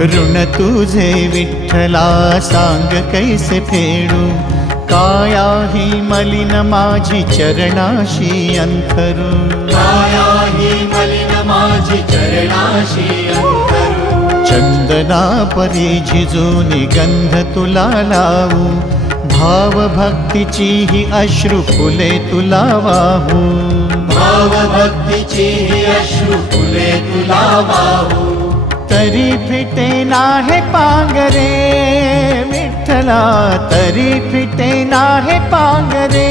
ऋण तुझे विठ्ठला सांग कैसे फेडू, काया ही मलिन माझी चरणाशी अंथरू, काया ही मलिन माझी चरणाशी अंतरू, चंदना परी झिजूनी गंध तुला लावू, भाव भक्तीची ही अश्रु फुले तुला वाहू, भाव भक्तीची ही अश्रु फुले तुला वाहू, तरी फिटे नाहे पांगरे विठ्ठला, तरी फिटे नाहे पांगरे।